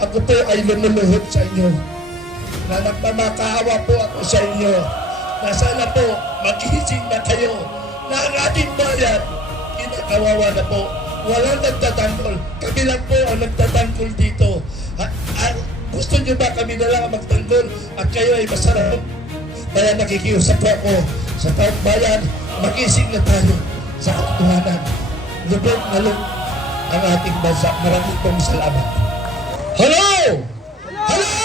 Ako po ay lumuluhod sa inyo na nagmamakaawa po ako sa inyo na sana po magising na kayo na ang ating bayan kinakawawa na po. Walang nagtatanggol. Kami lang po ang nagtatanggol dito. Gusto nyo ba kami na lang ang magtanggol at kayo ay masarap? Kaya nakikiusap po ako sa taong bayan, magising na tayo sa katotohanan. Lubog na lubog ang ating bansa. Maraming pong salamat. Hello! Hello!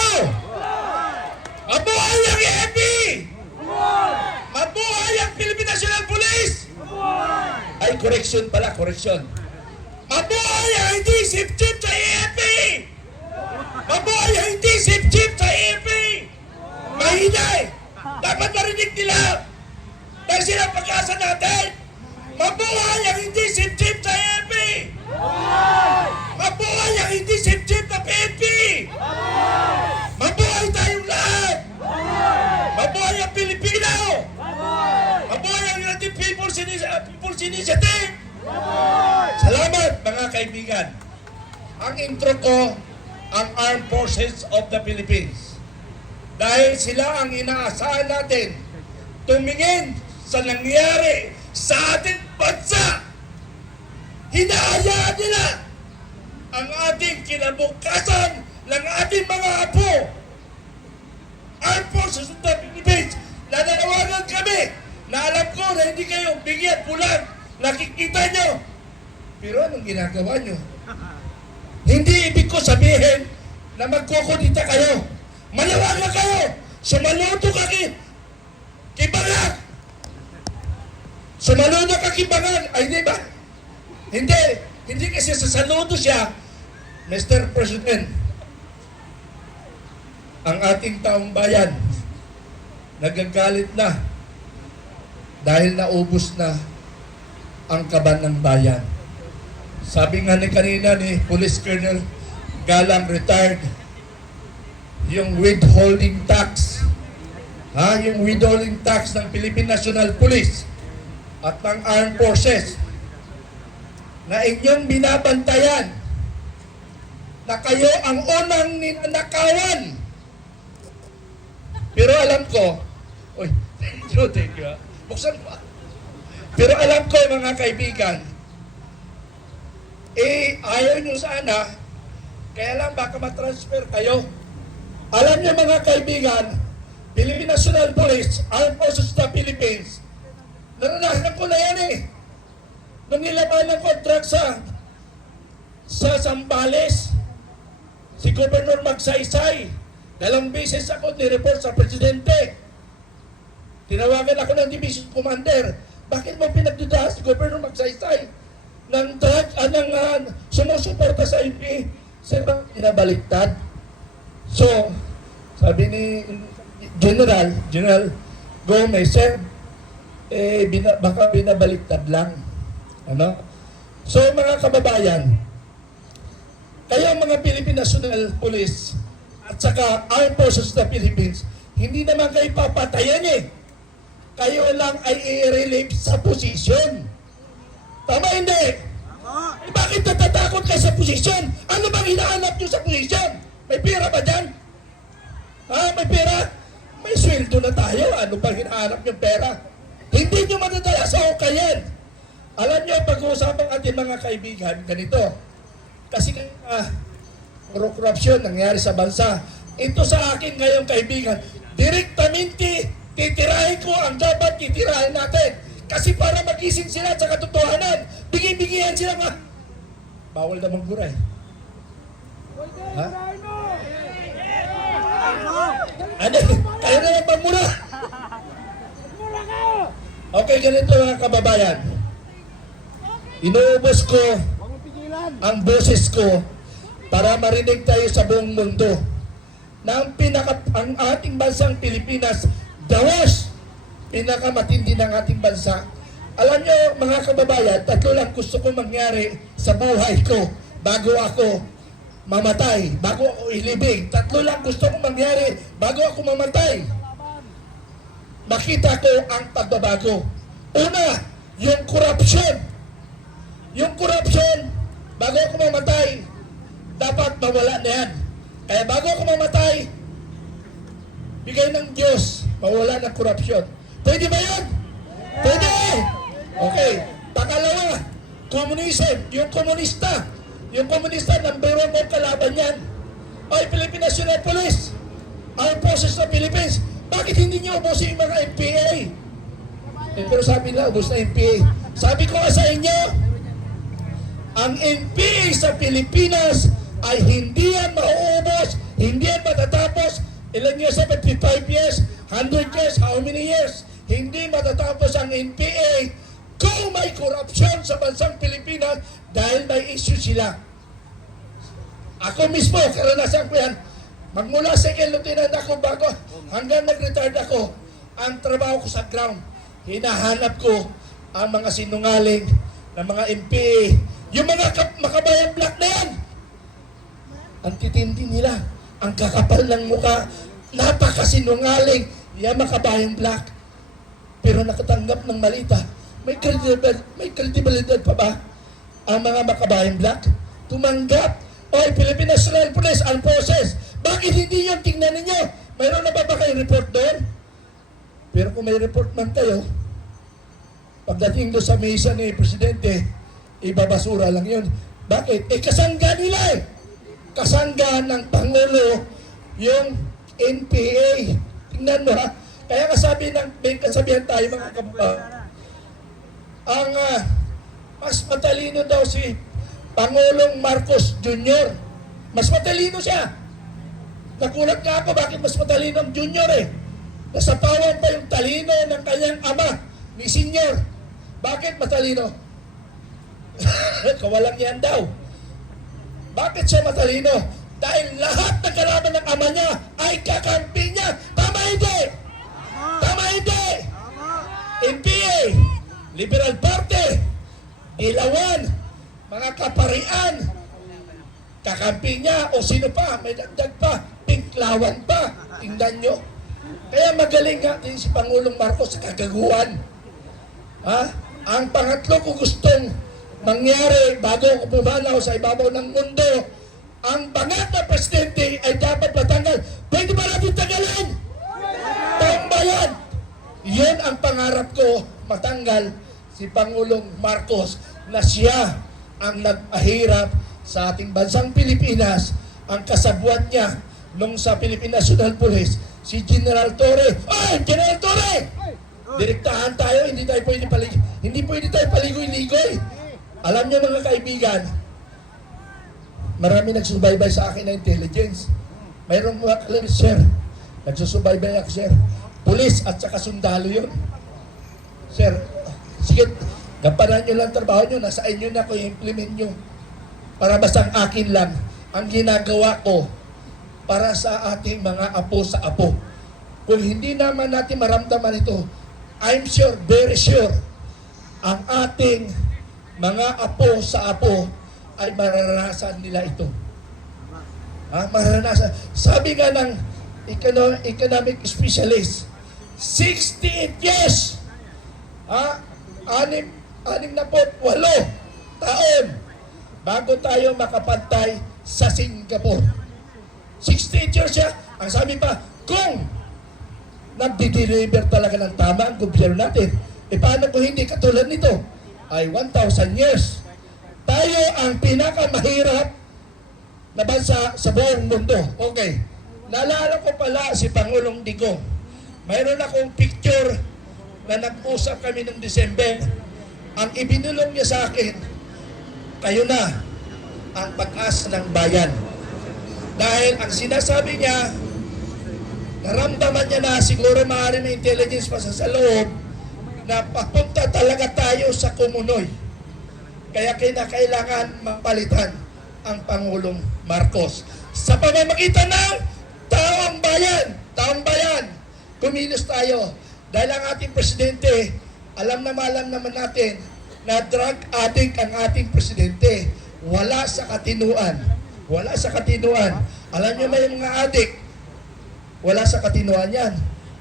Mabuhay ang EFP! Mabuhay ang Philippine National Police! Ay, correction pala, correction. Mabuhay ang hindi sip-chip sa EFP! Mabuhay ang hindi sip-chip sa EFP! Mahinay! Dapat marinig nila! Dahil sila pag-asa natin! Mabuhay ang hindi sip-chip sa EFP! Mabuhay ang hindi sip-chip na PNP! Mabuhay tayong lahat! Mabuhay ang Pilipino! Mabuhay ang United People's Initiative! Salamat mga kaibigan! Ang intro ko, ang Armed Forces of the Philippines. Dahil sila ang inaasahan natin tumingin sa nangyari sa ating bansa. Hinahayaan nila ang ating kinabukasan ng ating mga apo. Armed Forces of the Philippines, nananawagan kami na alam ko na hindi kayo bigyan pulang nakikita nyo. Pero anong ginagawa nyo? Hindi ibig ko sabihin na magkukudita kayo. Manawagan kayo. Sumaluto ka kibangan. Sumaluto ka kibangan. Ay, di ba? Hindi kasi sasaluto siya, Mr. President. Ang ating taong bayan nagagalit na dahil naubos na ang kaban ng bayan. Sabi nga ni kanina ni Police Colonel Galang retired, yung withholding tax, yung withholding tax ng Philippine National Police at ng Armed Forces na inyong binabantayan na kayo ang unang ninanakawan. Pero alam ko, thank you. Buksan pa. Pero alam ko mga kaibigan, ayaw nyo sana, kaya lang baka matransfer kayo. Alam nyo mga kaibigan, Philippine National Police, Armed Forces of the Philippines, naranasan ko na yan eh. Nung nilaban ng contract sa Zambales, si Governor Magsaysay, 2 beses ako nireport sa Presidente. Tinawagan ako ng Division Commander, bakit mo pinagdudahan si Governor Magsaysay ng sumusuporta sa MP? Sir, pinabaliktad. So, sabi ni General Gomez, sir, baka binabaliktad lang. Ano? So, mga kababayan, kayo mga Philippine National Police at saka Armed Forces of the Philippines, hindi naman kayo papatayan eh. Kayo lang ay i-relieve sa posisyon. Tama hindi? Bakit natatakot kayo sa posisyon? Ano bang hinahanap nyo sa posisyon? May pera ba dyan? May pera? May sweldo na tayo. Ano bang hinahanap yung pera? Hindi nyo madadala sa okayan. Alam nyo, pag-uusapan ating mga kaibigan, ganito. Kasi puro korupsyon nangyari sa bansa. Ito sa akin ngayong kaibigan, direktamente titirahin ko ang dapat titirahin natin. Kasi para magising sila sa katotohanan, bigyan sila nga. Bawal na magburay. Ha? Ano? Kayo na lang magmura. Okay, ganito mga kababayan. Inuubos ko ang boses ko para marinig tayo sa buong mundo na ang ating bansang Pilipinas, the worst, pinakamatindi ng ating bansa. Alam nyo mga kababayan, 3 lang gusto ko mangyari sa buhay ko bago ako mamatay, bago ako ilibing. 3 lang gusto ko mangyari bago ako mamatay. Makita ko ang pagbabago. Una, yung korupsyon. Yung korupsyon, bago ako mamatay, dapat mawala na yan. Kaya bago ako mamatay, bigay ng Diyos, mawala ng korupsyon. Pwede ba yun? Pwede! Okay. Pangalawa, communism, yung komunista. Yung komunista, number 1 mo kalaban yan. Ay, Philippine National Police, Armed Forces of Philippines. Bakit hindi nyo ubusin yung mga MPA? Pero sabi nila, ubus na MPA. Sabi ko nga sa inyo, ang MPA sa Pilipinas ay hindi yan mauubos, hindi yan matatapos. Ilan years, 75 years, 100 years, how many years? Hindi matatapos ang NPA kung may korupsyon sa bansang Pilipinas dahil may issue sila. Ako mismo, karanasan ko yan. Magmula second lieutenant ako bago hanggang nag-retired ako, ang trabaho ko sa ground, hinahanap ko ang mga sinungaling ng mga NPA. Yung mga makabayang black na yan, ang titindi nila, ang kakapal ng muka, napakasinungaling, yan makabayang black. Pero nakatanggap ng malita, may credibility pa ba ang mga makabayang black? Tumanggap, oy, Philippine National Police, Armed Forces, bakit hindi yan? Tingnan ninyo, mayroon na ba kayong report doon? Pero kung may report man kayo, pagdating doon sa mesa ni Presidente, ibabasura lang yun. Bakit? Kasangga nila eh. Kasangga ng Pangulo yung NPA. Tingnan mo ha. Kaya may kasabihan tayo mga kababayan. Ang mas matalino daw si Pangulong Marcos Jr. Mas matalino siya. Nagulat nga ako bakit mas matalino ang Junior eh. Nasapawan pa yung talino ng kanyang ama ni Senior. Bakit matalino? Kawalang yan daw. Bakit siya matalino? Dahil lahat ng kalaban ng ama niya ay kakampi niya. Tama hindi? Tama hindi? NPA, Liberal Party, Ilawan, mga kaparian, kakampi niya o sino pa, may dagdag pa, Pinklawan pa. Tingnan nyo. Kaya magaling nga din si Pangulong Marcos sa kagaguhan. Ha? Ang pangatlo ko gustong mangyari bago ako pumanaw sa ibabaw ng mundo, ang bangat na presidente ay dapat matanggal. Pwede ba natin tagalin? Tambayan! Yan ang pangarap ko, matanggal si Pangulong Marcos na siya ang nagpahirap sa ating bansang Pilipinas. Ang kasabuan niya nung sa Philippine National Police, si General Torre. Ay! General Torre! Direktahan tayo, hindi pwede tayo paligoy-ligoy. Alam niyo mga kaibigan, marami nagsubaybay sa akin na intelligence. Mayroong mga kalim, sir. Nagsusubaybay ako, sir. Pulis at saka sundalo yun. Sir, sige, gampanan nyo lang trabaho nyo. Nasa inyo na ko i-implement nyo. Para basta akin lang ang ginagawa ko para sa ating mga apo sa apo. Kung hindi naman natin maramdaman ito, I'm sure, very sure, ang ating mga apo sa apo ay mararanasan nila ito. Mararanasan. Sabi nga ng economic specialist, 68 years, 68 taon bago tayo makapantay sa Singapore. 68 years siya. Ang sabi pa, kung nagdi-deliver talaga ng tama ang gobyerno natin, paano kung hindi katulad nito? Ay 1,000 years. Tayo ang pinakamahirap na bansa sa buong mundo. Okay. Naalala ko pala si Pangulong Digong. Mayroon akong picture na nag-usap kami noong December. Ang ibinulong niya sa akin, kayo na ang pag-asa ng bayan. Dahil ang sinasabi niya, naramdaman niya na siguro maaari may intelligence pa sa loob na papunta talaga tayo sa Kumunoy. Kaya kailangan mapalitan ang Pangulong Marcos. Sa pamamagitan ng taong bayan, kumilos tayo. Dahil ang ating presidente, alam naman natin na drug addict ang ating presidente. Wala sa katinuan. Alam niyo may mga addict, wala sa katinuan yan.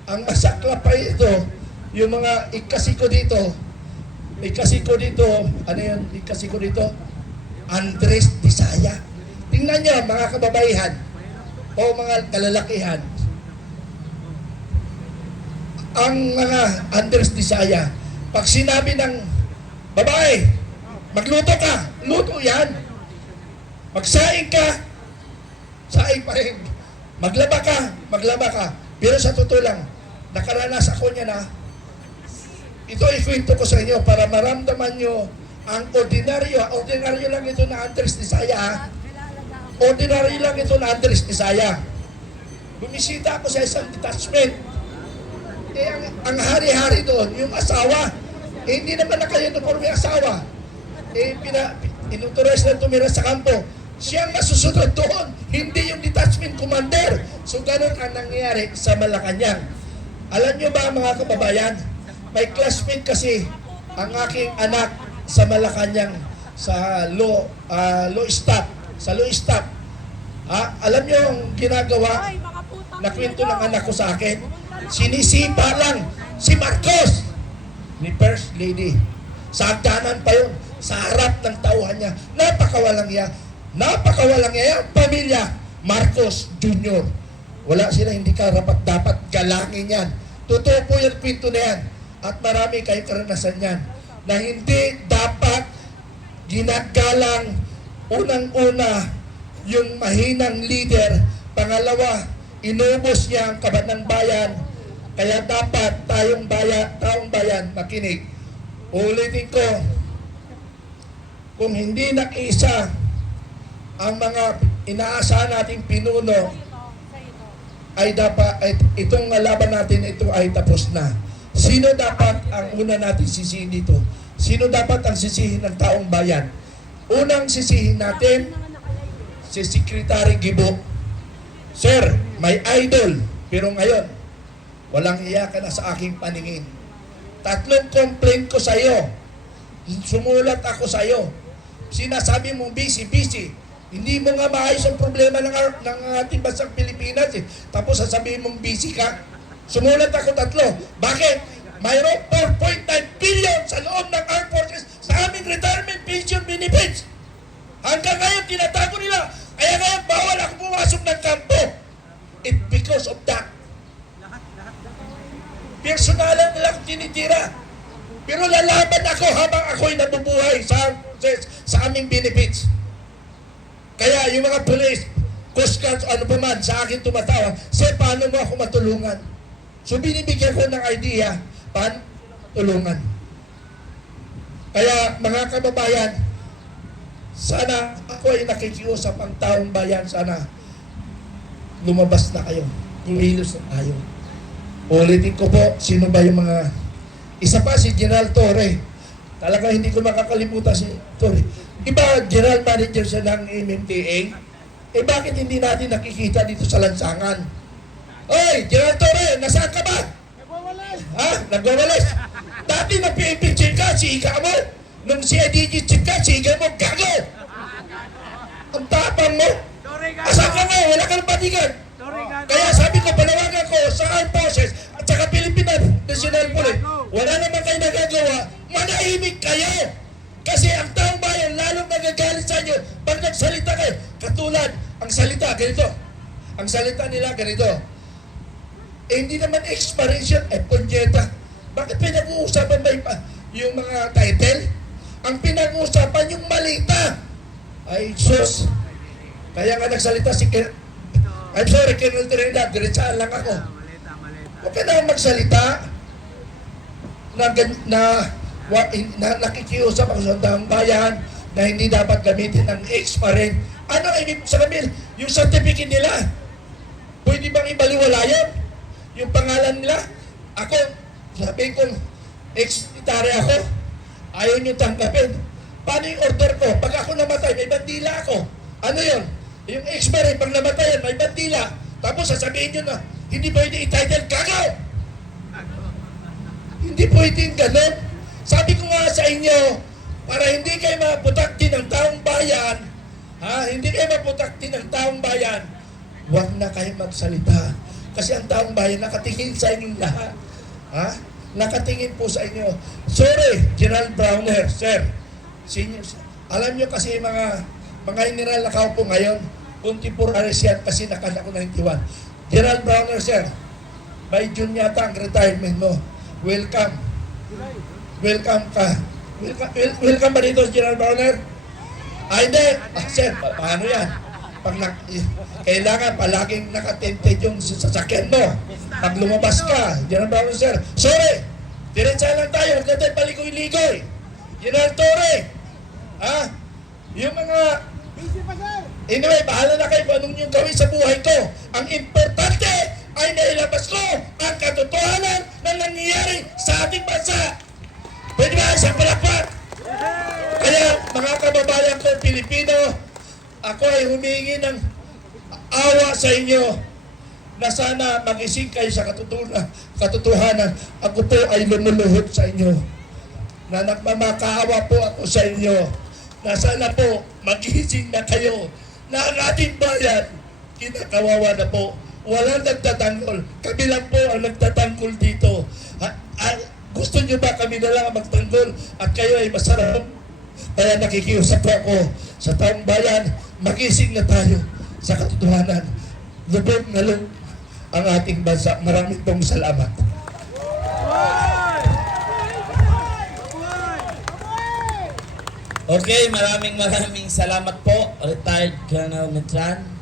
Ang masakla pa ito, yung mga ikasiko dito, ano yun, ikasiko dito? Andres Disaya. Tingnan niyo mga kababaihan, o mga kalalakihan, ang mga Andres Disaya, pag sinabi ng babae, magluto ka, luto yan. Magsaing ka, saing pa rin. Maglaba ka, maglaba ka. Pero sa totoo lang, nakaranas ako niya na, ito ikwento ko sa inyo para maramdaman nyo ang ordinaryo lang ito na Andres Disaya. Ordinaryo lang ito na Andres Disaya. Bumisita ako sa isang detachment. Eh, ang hari-hari doon, yung asawa, hindi naman naka-uniforme asawa. Eh, inuturas na tumira sa kampo. Siyang nasusunod doon, hindi yung detachment commander. So, ganun ang nangyayari sa Malacanang. Alam nyo ba mga kababayan, may classmate kasi ang aking anak sa Malacanang, sa law staff. Sa law staff. Alam nyo ang ginagawa na kwento ng anak ko sa akin? Sinisipa lang si Marcos ni First Lady. Sa hagdanan pa yun, sa harap ng tauhan niya. Napakawalang iya yung pamilya Marcos Jr. Wala sila, hindi dapat galangin yan. Totoo po yung kwento na yan. At marami kayong karanasan yan. Na hindi dapat ginagalang unang-una yung mahinang leader. Pangalawa, inubos niya ang kaban ng bayan. Kaya dapat taong bayan makinig. Ulitin ko, kung hindi nakiisa ang mga inaasahan nating pinuno, ay dapat itong laban natin ito ay tapos na. Sino dapat ang una natin sisihin dito? Sino dapat ang sisihin ng taong bayan? Unang sisihin natin si Secretary Gibo. Sir, may idol, pero ngayon walang iya ka na sa aking paningin. 3 complaint ko sa iyo. Sumulat ako sa iyo. Sinasabi mong busy. Hindi mo nga maayos ang problema ng ating bansang Pilipinas eh. Tapos sasabihin mong busy ka. Sumulat ako 3. Bakit? Mayroong 4.9 billion sa loob ng Armed Forces sa aming retirement pension benefits. Hanggang ngayon, tinatago nila. Kaya ngayon, bawal ako pumasok ng kampo. It's because of that. Personalan nila akong tinitira. Pero lalaban ako habang ako'y nabubuhay sa aming benefits. Kaya yung mga police, Coast Guard, ano pa man, sa akin tumatawa, Sir, paano mo ako matulungan? So binibigyan ko ng idea, paano tulungan? Kaya mga kababayan, sana ako ay nakikiusap ang taong bayan, sana lumabas na kayo, kumilos na tayo. Ulitin ko po, sino ba yung mga... Isa pa si General Torre. Talaga hindi ko makakalimutan si Torre. Iba, General Manager siya ng MMDA. Eh bakit hindi natin nakikita dito sa lansangan? Oy, General Torre, nasaan ka ba? Nagwawalis! Ha? Nagwawalis? Dati nag-PNP chief ka, si Ika mo. Nung CIDG chief ka, si Ika mo, gago! Ang tapang mo. Asan ka nga? Wala ka ng patigan. Kaya sabi ko, panawagan ko sa Armed Forces at saka Philippine National Police, wala naman kayo nagagawa, manahimik kayo. Kasi ang taong bayan, lalong nagagalit sa inyo pag nagsalita kayo. Katulad, ang salita, ganito. Ang salita nila, ganito. Eh, hindi naman expiration, punyeta. Bakit pinag-uusapan ba yung mga title? Ang pinag-uusapan yung malita. Ay, sus. Kaya nga nagsalita si I'm sorry, Colonel Trinidad, diretsaan lang ako. Huwag ka na magsalita na nakikiusap ako sa taong bayan na hindi dapat gamitin ng expiring. Ano ibig sabihin? Yung certificate nila, pwede bang ibaliwala yun? Yung pangalan nila? Ako, sabi kong ex-military ako, ayaw nyo tanggapin. Paano yung order ko? Pag ako namatay, may bandila ako. Ano yun? Yung expiring, pag namatayan, may bandila. Tapos sasabihin nyo na, hindi pwede i-title kagaw. Hindi pwedeng ganun. Sabi ko nga sa inyo, para hindi kayo maputakti ng taong bayan, hindi kayo maputakti ng taong bayan, huwag na kayo magsalita. Kasi ang taong bayan nakatingin sa inyong lahat. Nakatingin po sa inyo. Sorry, General Browner, sir. Senior, alam nyo kasi mga general na kaupo ngayon, contemporaries yan kasi nakala ko 91. Gerald Browner, sir. By June yata ang retirement mo. Welcome. Welcome ka. Welcome ba dito, Gerald Browner? Ay, hindi. Sir, paano yan? Kailangan palaging nakatinted yung sasakyan mo. Pag lumabas ka, General Browner, sir. Sorry! Diretsa lang tayo. Huwag natin paligoy-ligoy. General Torre. Ha? Yung mga... Anyway, bahala na kayo kung anong yung gawin sa buhay ko. Ang importante ay nailabas ko ang katotohanan na nangyayari sa ating bansa. Pwede ba isang palakpak? Kaya mga kababayan ko, Pilipino, ako ay humingi ng awa sa inyo na sana magising kayo sa katotohanan. Ako po ay lumuluhod sa inyo. Na nagmamakaawa po ako sa inyo. Na sana po magising na kayo na ang ating bayan kinakawawa na po. Walang nagtatanggol. Kami lang po ang nagtatanggol dito. Gusto nyo ba kami na lang ang magtanggol at kayo ay masarap? Kaya nakikiusap po ako sa taong bayan, magising na tayo sa katotohanan. Lubog na lubog ang ating bansa. Maraming pong salamat. Okay, maraming salamat po, retired Colonel Metran.